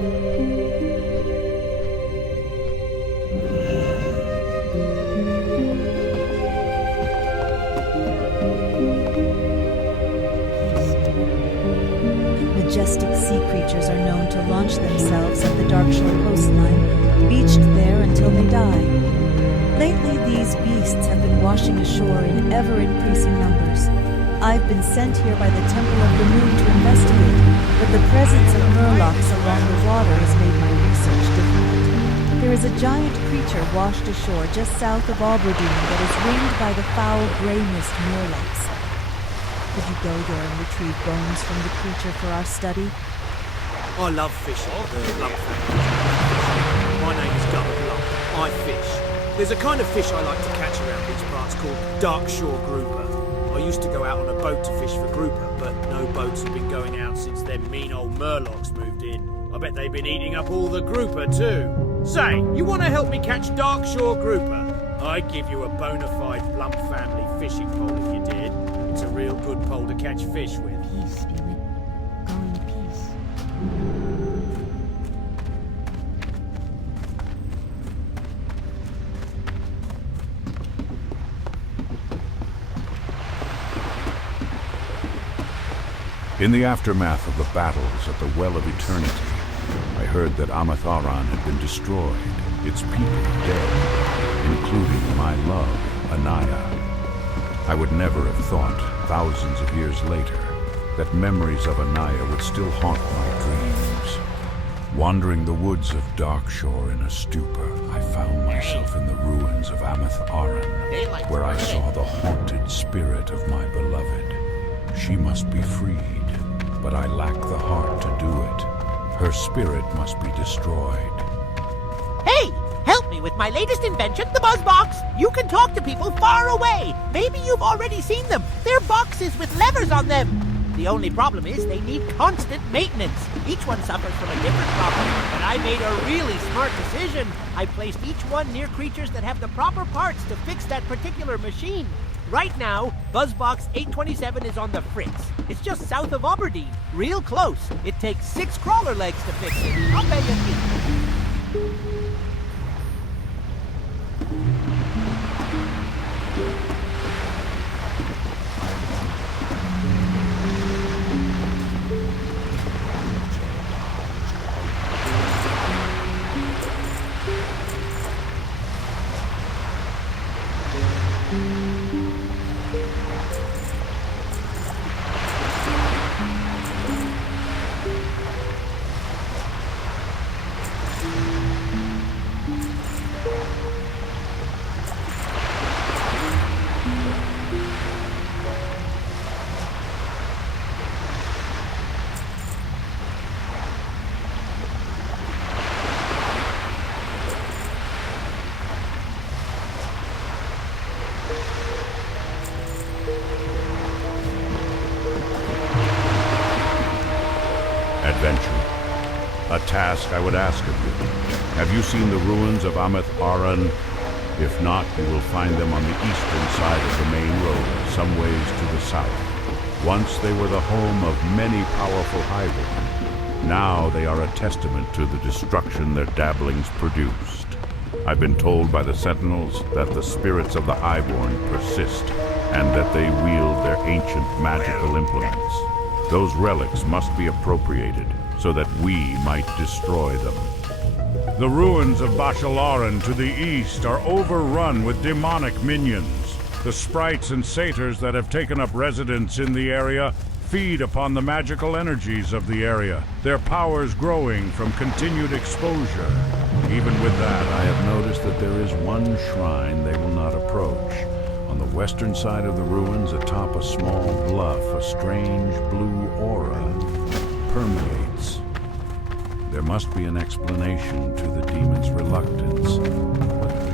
Majestic sea creatures are known to launch themselves at the Darkshore coastline, beached there until they die. Lately, these beasts have been washing ashore in ever-increasing numbers. I've been sent here by the Temple of the Moon to investigate, but the presence of murlocs along the water has made my research difficult. There is a giant creature washed ashore just south of Auberdine that is ringed by the foul grey mist murlocs. Could you go there and retrieve bones from the creature for our study? I love fishing. Lump family. My name is Gubba Lump. I fish. There's a kind of fish I like to catch around these parts called Darkshore grouper. I used to go out on a boat to fish for grouper, but no boats have been going out since them mean old murlocs moved in. I bet they've been eating up all the grouper too. Say, you want to help me catch Darkshore grouper? I'd give you a bona fide Lump family fishing pole if you did. It's a real good pole to catch fish with. Peace, Emmett. Go in peace. In the aftermath of the battles at the Well of Eternity, I heard that Amatharan had been destroyed, its people dead, including my love, Anaya. I would never have thought, thousands of years later, that memories of Anaya would still haunt my dreams. Wandering the woods of Darkshore in a stupor, I found myself in the ruins of Amatharan, where I saw the haunted spirit of my beloved. She must be freed, but I lack the heart to do it. Her spirit must be destroyed. Hey! Help me with my latest invention, the BuzzBox! You can talk to people far away! Maybe you've already seen them! They're boxes with levers on them! The only problem is they need constant maintenance. Each one suffers from a different problem, but I made a really smart decision. I placed each one near creatures that have the proper parts to fix that particular machine. Right now, BuzzBox 827 is on the Fritz. It's just south of Auberdine, real close. It takes 6 crawler legs to fix it. I'll bet you. Adventure. A task I would ask of you. Have you seen the ruins of Amatharan? If not, you will find them on the eastern side of the main road, some ways to the south. Once they were the home of many powerful highwaymen. Now they are a testament to the destruction their dabblings produced. I've been told by the Sentinels that the spirits of the Highborn persist, and that they wield their ancient magical implements. Those relics must be appropriated, so that we might destroy them. The ruins of Bashalaran to the east are overrun with demonic minions. The sprites and satyrs that have taken up residence in the area feed upon the magical energies of the area, their powers growing from continued exposure. Even with that, I have noticed that there is one shrine they will not approach. On the western side of the ruins, atop a small bluff, a strange blue aura permeates. There must be an explanation to the demon's reluctance.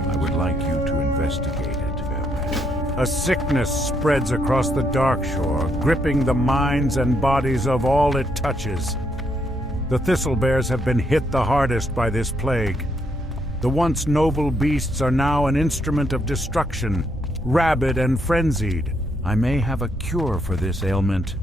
I would like you to investigate it. A sickness spreads across the Darkshore, gripping the minds and bodies of all it touches. The Thistlebears have been hit the hardest by this plague. The once noble beasts are now an instrument of destruction, rabid and frenzied. I may have a cure for this ailment.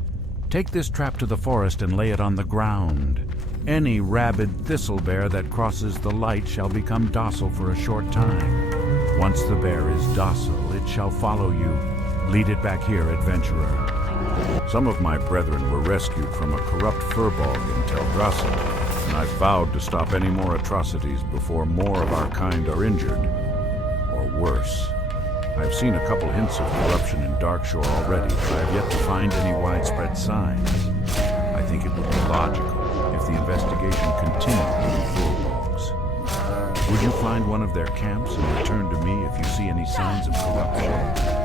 Take this trap to the forest and lay it on the ground. Any rabid thistlebear that crosses the light shall become docile for a short time. Once the bear is docile, it shall follow you. Lead it back here, adventurer. Some of my brethren were rescued from a corrupt furbog in Teldrassil, and I vowed to stop any more atrocities before more of our kind are injured. Or worse. I've seen a couple hints of corruption in Darkshore already, but I've yet to find any widespread signs. I think it would be logical if the investigation continued with the Furbolgs. Would you find one of their camps and return to me if you see any signs of corruption?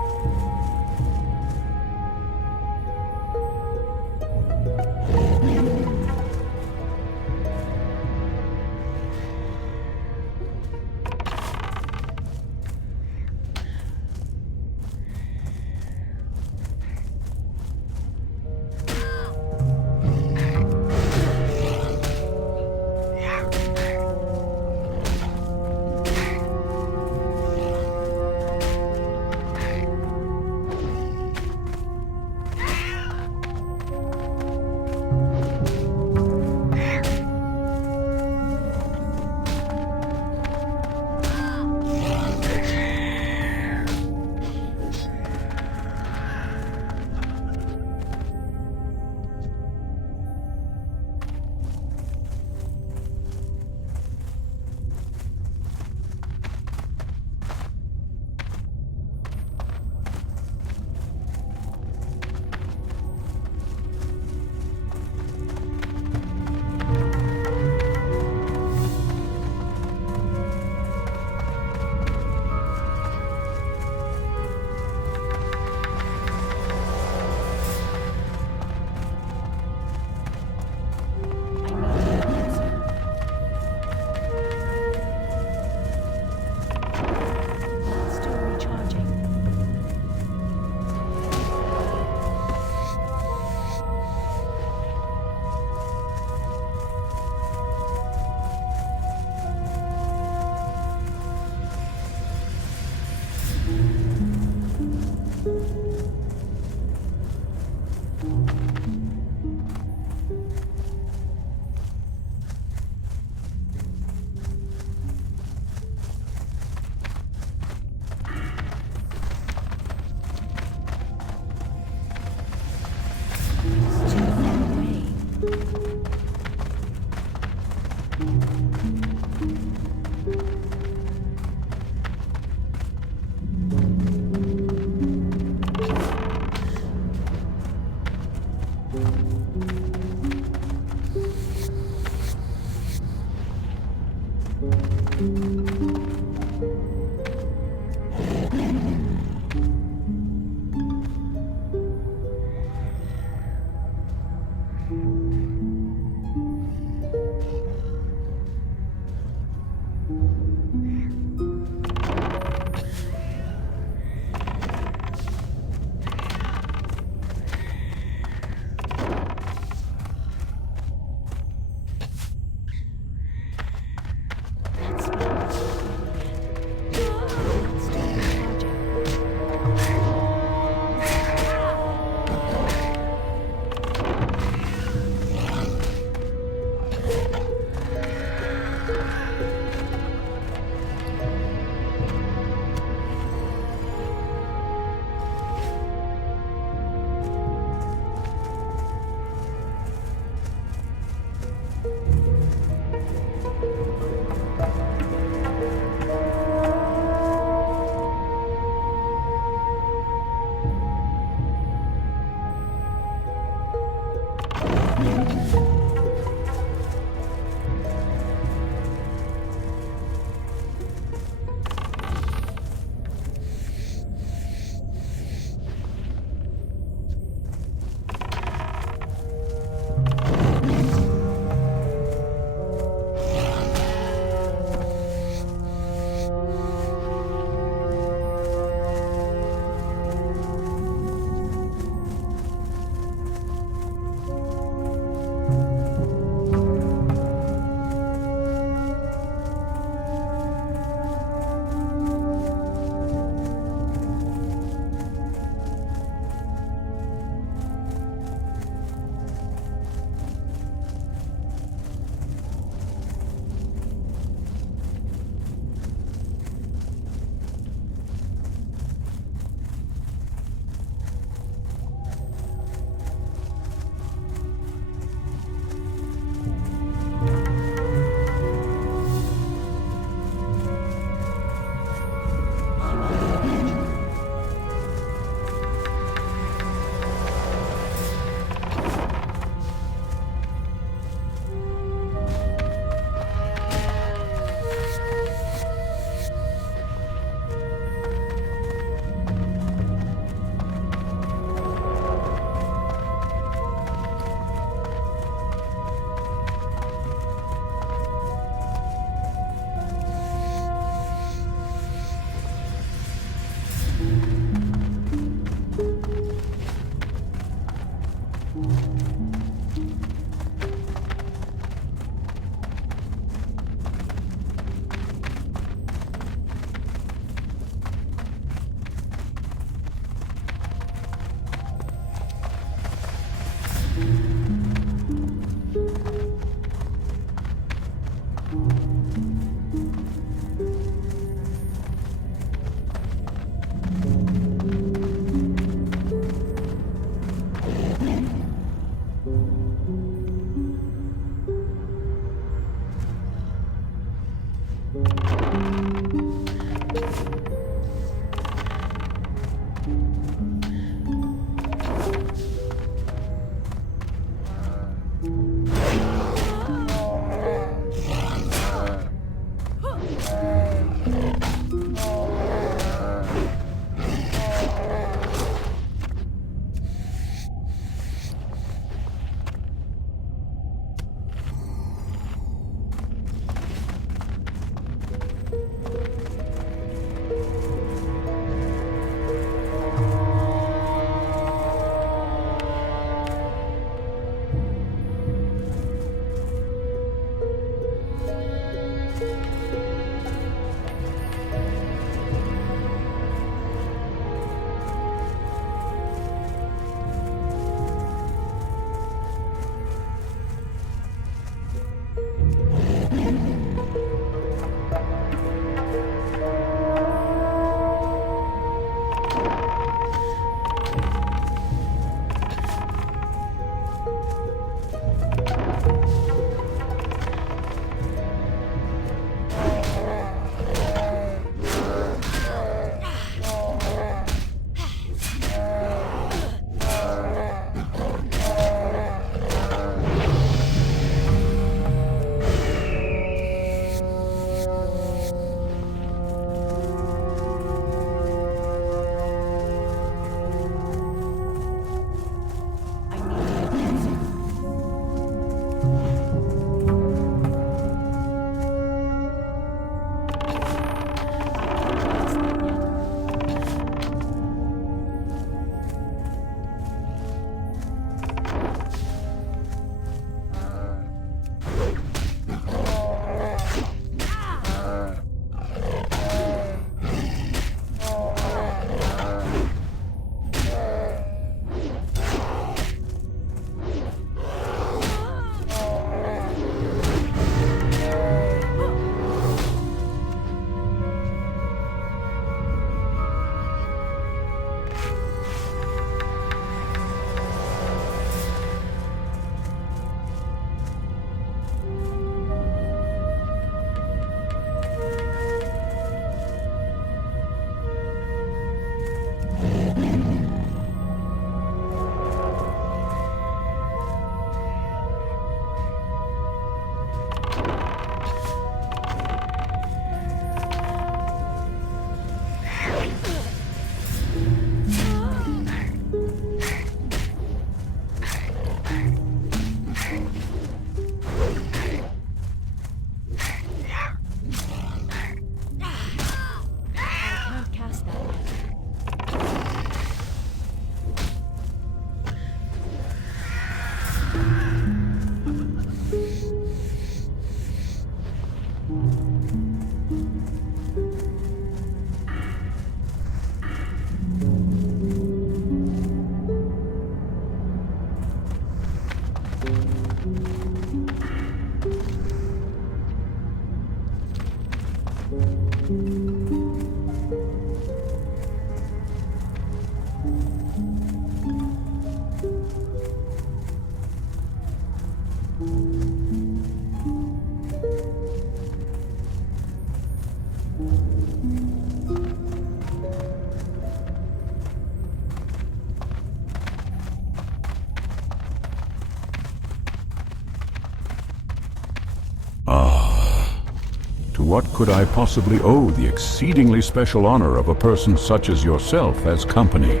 To what could I possibly owe the exceedingly special honor of a person such as yourself as company?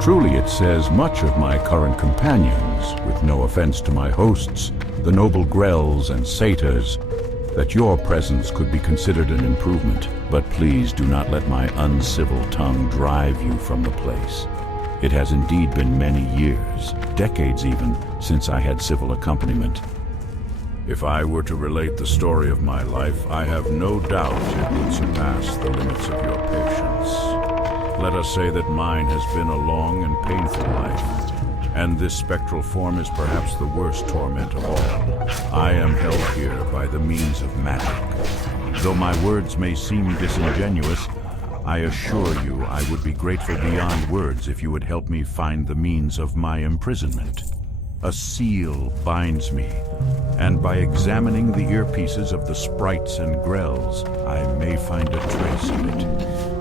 Truly it says much of my current companions, with no offense to my hosts, the noble Grells and Satyrs, that your presence could be considered an improvement. But please do not let my uncivil tongue drive you from the place. It has indeed been many years, decades even, since I had civil accompaniment. If I were to relate the story of my life, I have no doubt it would surpass the limits of your patience. Let us say that mine has been a long and painful life, and this spectral form is perhaps the worst torment of all. I am held here by the means of magic. Though my words may seem disingenuous, I assure you I would be grateful beyond words if you would help me find the means of my imprisonment. A seal binds me, and by examining the earpieces of the sprites and grells, I may find a trace of it.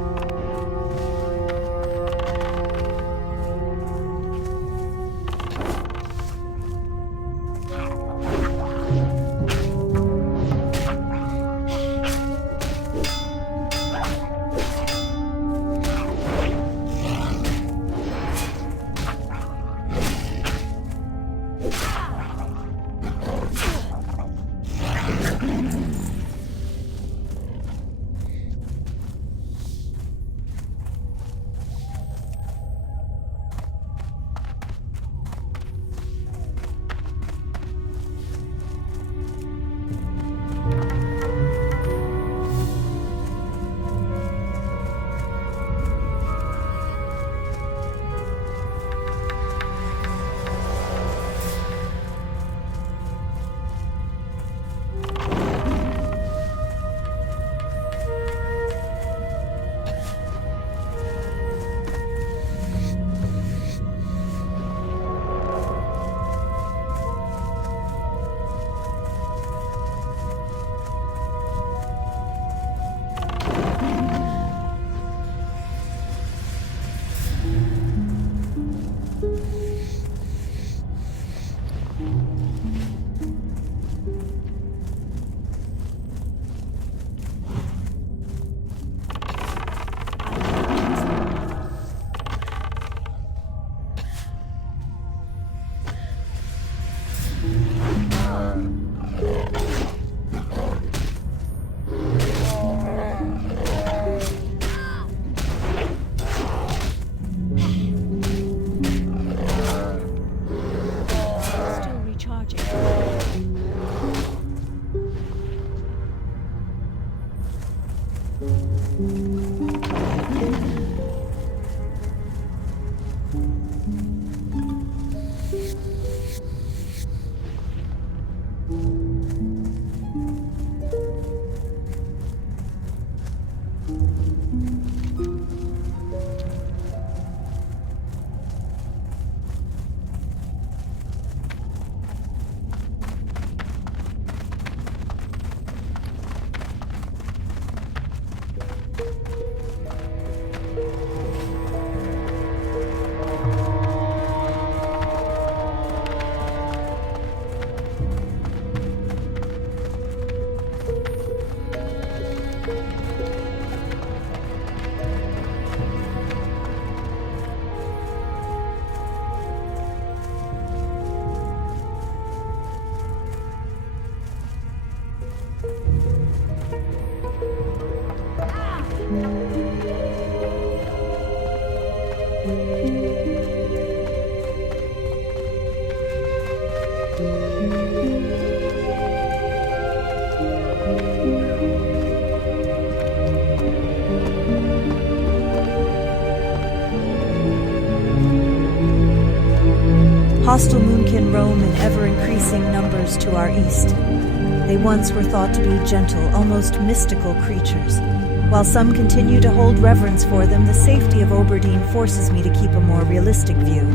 Hostile moonkin roam in ever-increasing numbers to our east. They once were thought to be gentle, almost mystical creatures. While some continue to hold reverence for them, the safety of Auberdine forces me to keep a more realistic view.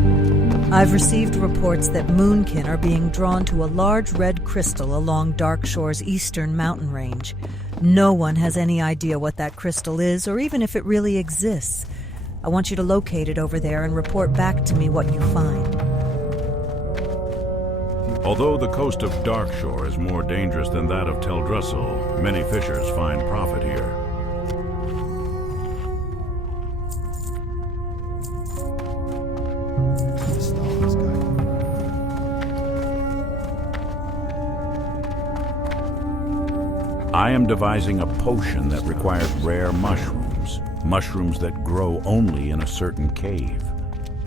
I've received reports that moonkin are being drawn to a large red crystal along Darkshore's eastern mountain range. No one has any idea what that crystal is, or even if it really exists. I want you to locate it over there and report back to me what you find. Although the coast of Darkshore is more dangerous than that of Teldrassil, many fishers find profit here. I am devising a potion that requires rare mushrooms that grow only in a certain cave.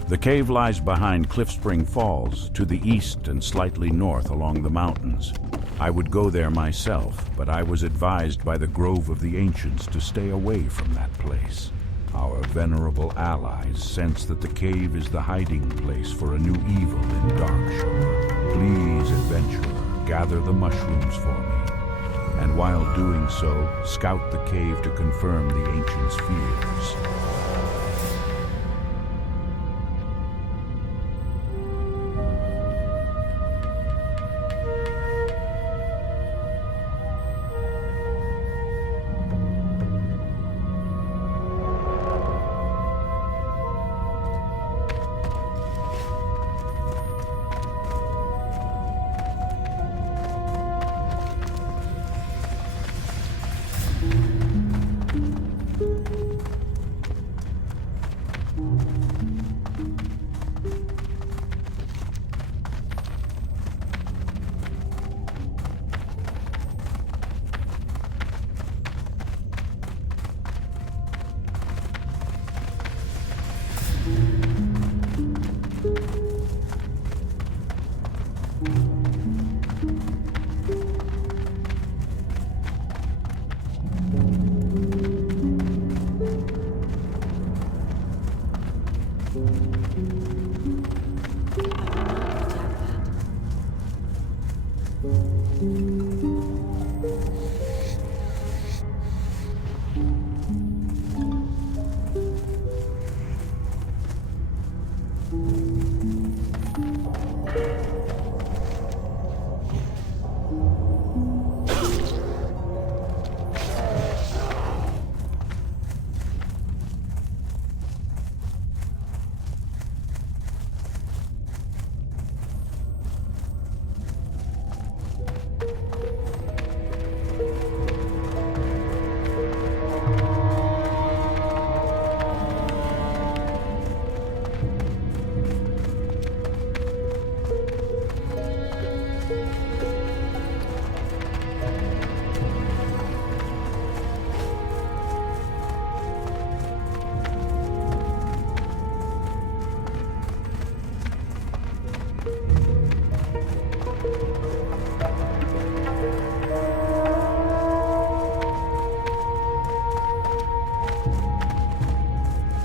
The cave lies behind Cliffspring Falls, to the east and slightly north along the mountains. I would go there myself, but I was advised by the Grove of the Ancients to stay away from that place. Our venerable allies sense that the cave is the hiding place for a new evil in Darkshore. Please, adventurer, gather the mushrooms for me. And while doing so, scout the cave to confirm the ancients' fears.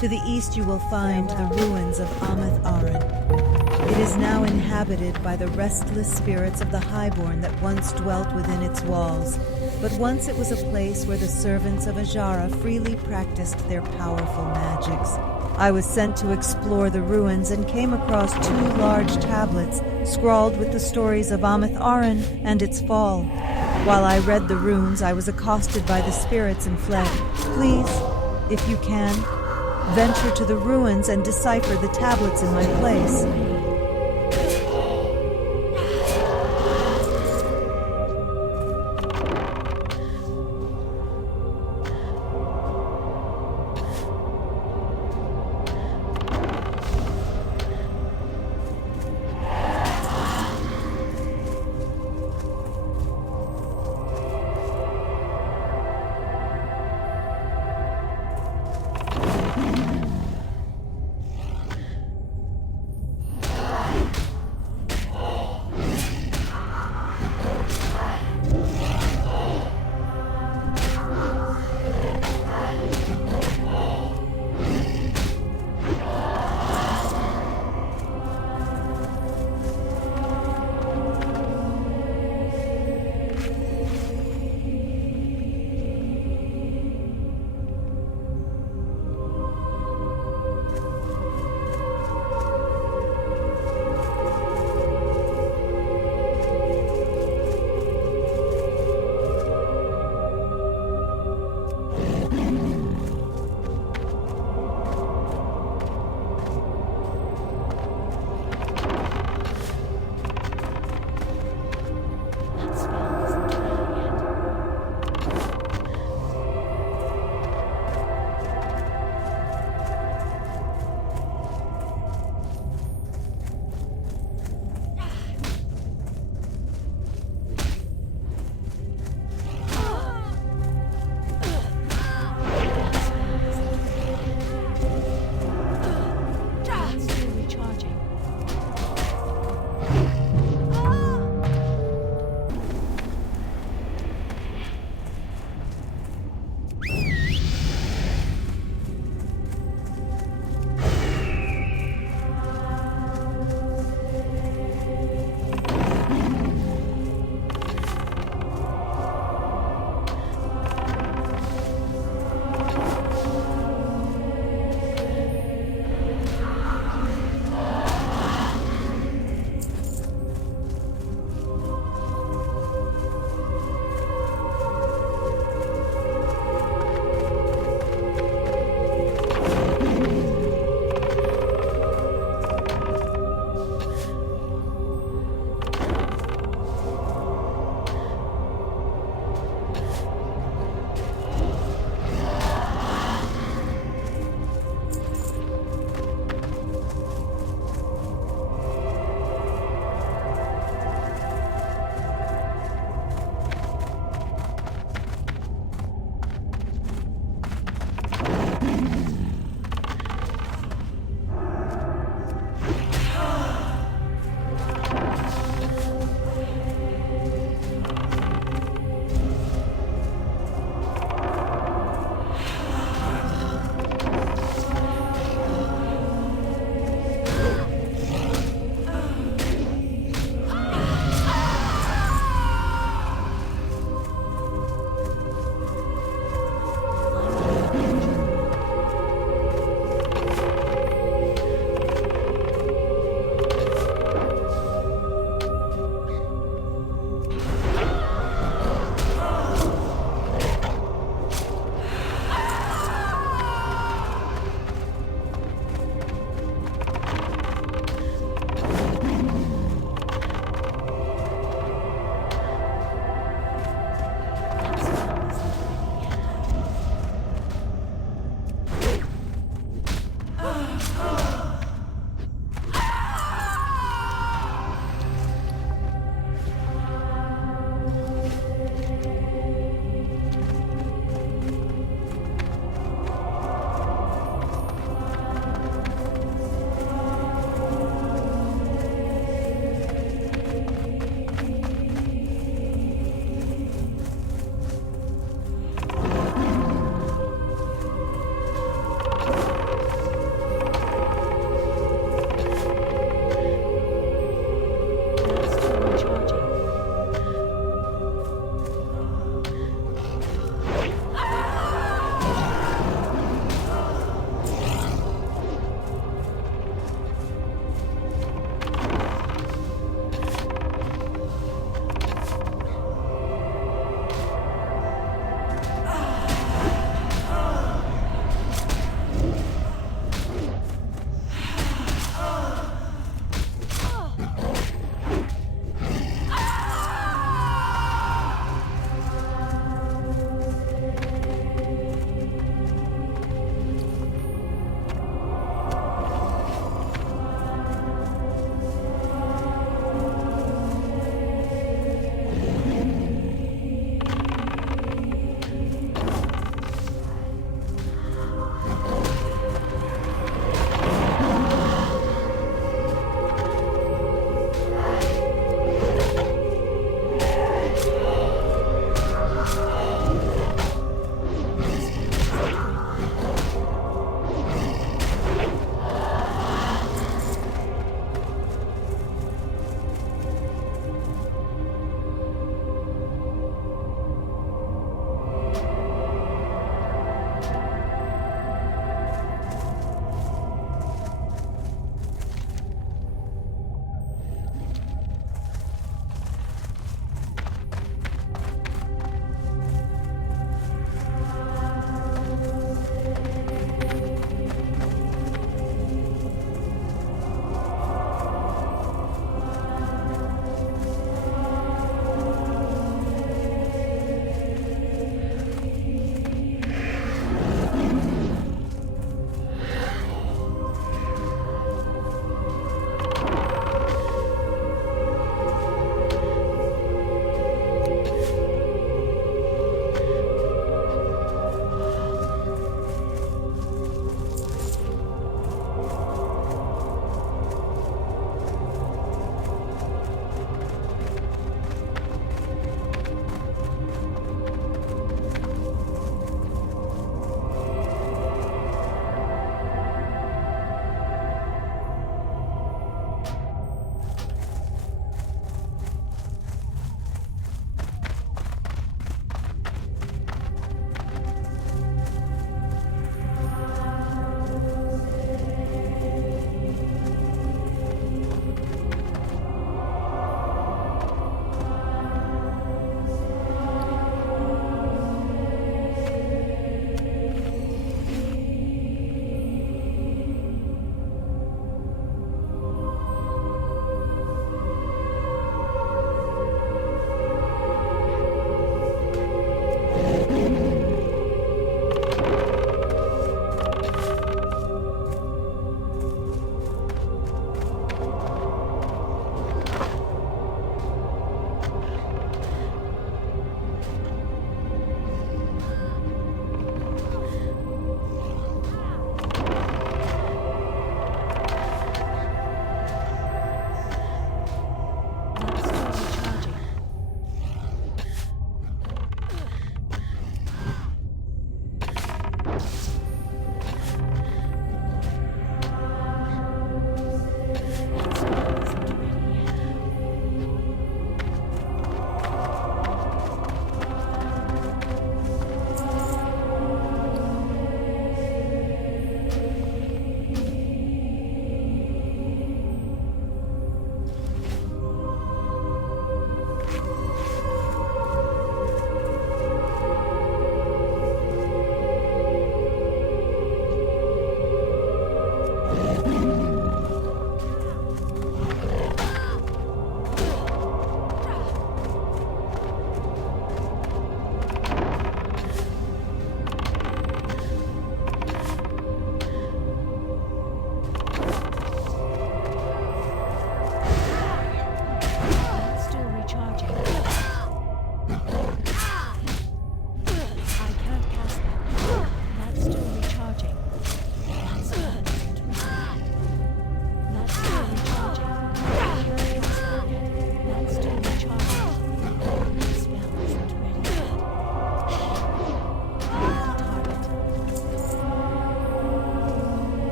To the east you will find the ruins of Ameth Aran. It is now inhabited by the restless spirits of the Highborn that once dwelt within its walls. But once it was a place where the servants of Ajara freely practiced their powerful magics. I was sent to explore the ruins and came across 2 large tablets scrawled with the stories of Ameth Aran and its fall. While I read the runes, I was accosted by the spirits and fled. Please, if you can, venture to the ruins and decipher the tablets in my place.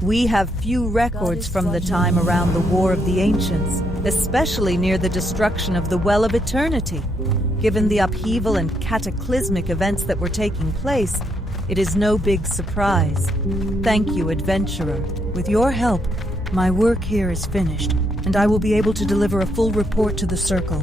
We have few records from the time around the War of the Ancients, especially near the destruction of the Well of Eternity. Given the upheaval and cataclysmic events that were taking place, it is no big surprise. Thank you, adventurer. With your help, my work here is finished, and I will be able to deliver a full report to the Circle.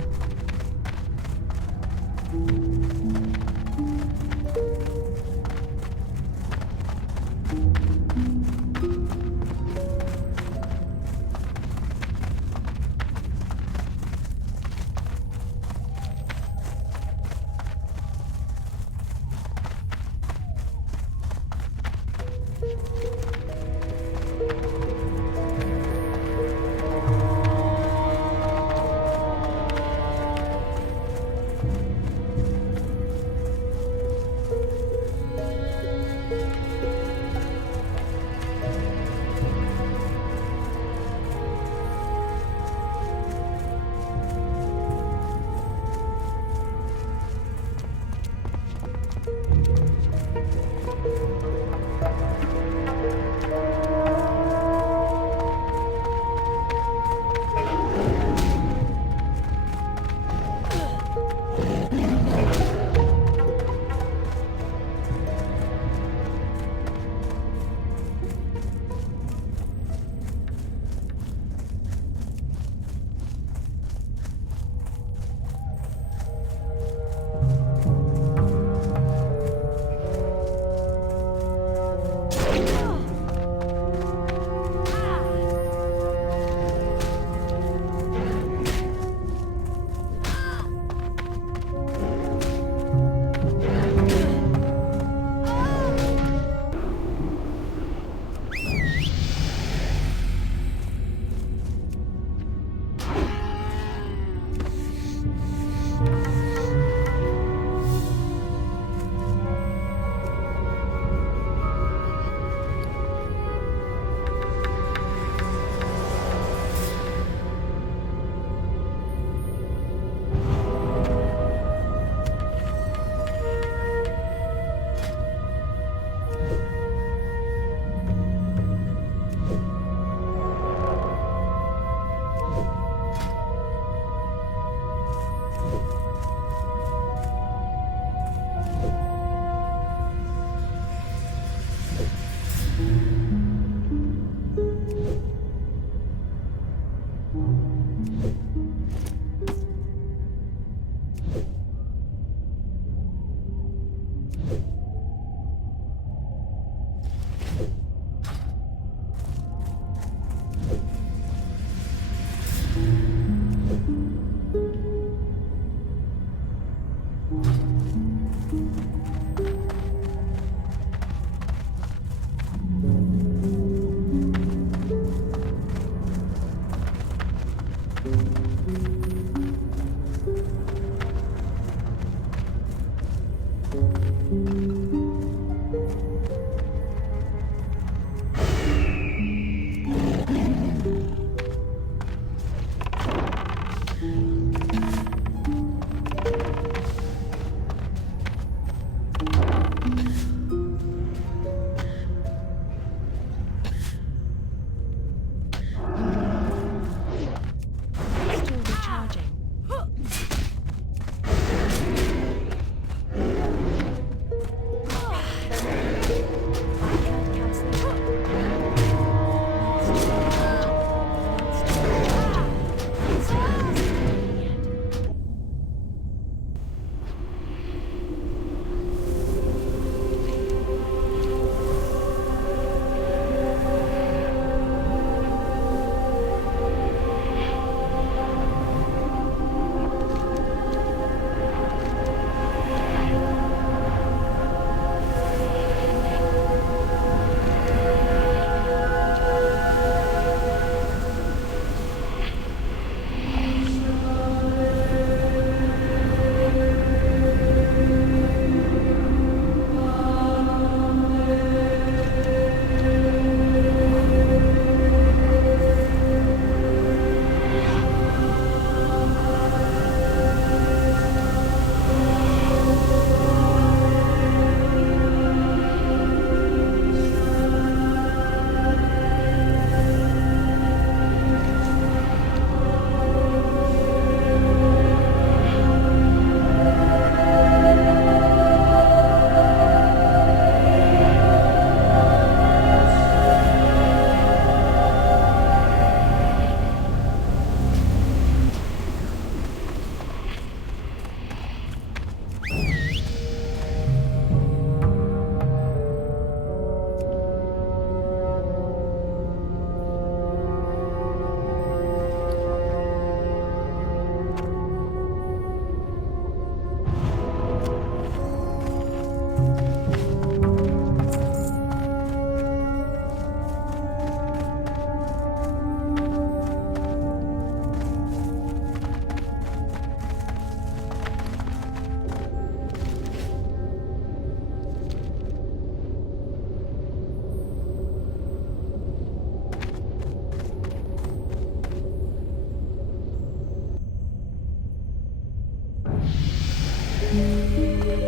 Thank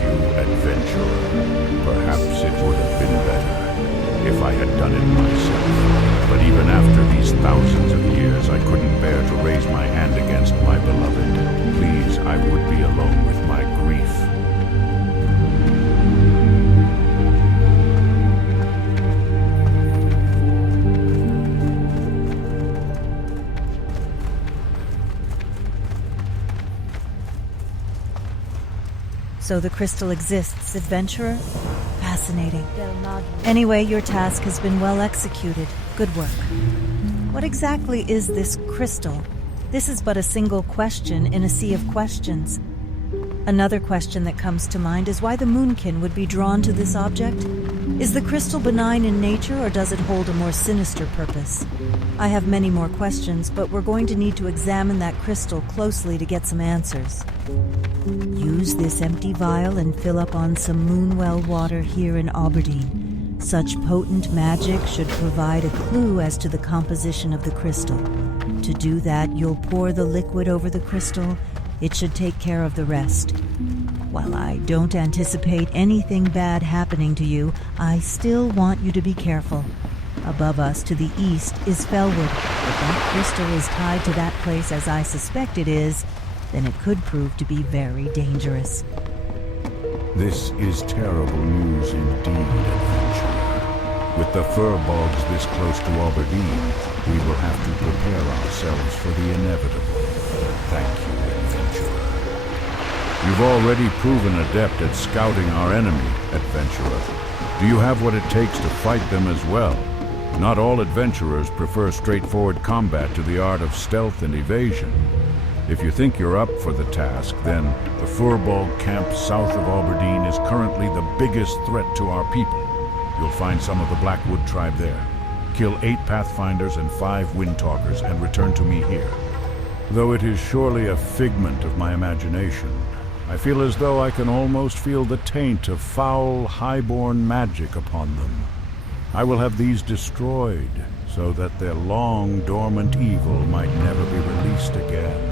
you, adventurer. Perhaps it would have been better if I had done it myself. But even after these thousands of years, I couldn't bear to raise my hand against my beloved. Please, I would be alone with my grief. So the crystal exists, adventurer? Fascinating. Anyway, your task has been well executed. Good work. What exactly is this crystal? This is but a single question in a sea of questions. Another question that comes to mind is why the Moonkin would be drawn to this object. Is the crystal benign in nature, or does it hold a more sinister purpose? I have many more questions, but we're going to need to examine that crystal closely to get some answers. Use this empty vial and fill up on some Moonwell water here in Auberdine. Such potent magic should provide a clue as to the composition of the crystal. To do that, you'll pour the liquid over the crystal. It should take care of the rest. While I don't anticipate anything bad happening to you, I still want you to be careful. Above us to the east is Felwood. If that crystal is tied to that place as I suspect it is, then it could prove to be very dangerous. This is terrible news indeed, adventurer. With the fur bogs this close to Auberdine, we will have to prepare ourselves for the inevitable. Thank you, adventurer. You've already proven adept at scouting our enemy, adventurer. Do you have what it takes to fight them as well? Not all adventurers prefer straightforward combat to the art of stealth and evasion. If you think you're up for the task, then the Furbog camp south of Auberdine is currently the biggest threat to our people. You'll find some of the Blackwood tribe there. Kill 8 Pathfinders and 5 Windtalkers and return to me here. Though it is surely a figment of my imagination, I feel as though I can almost feel the taint of foul, highborn magic upon them. I will have these destroyed, so that their long dormant evil might never be released again.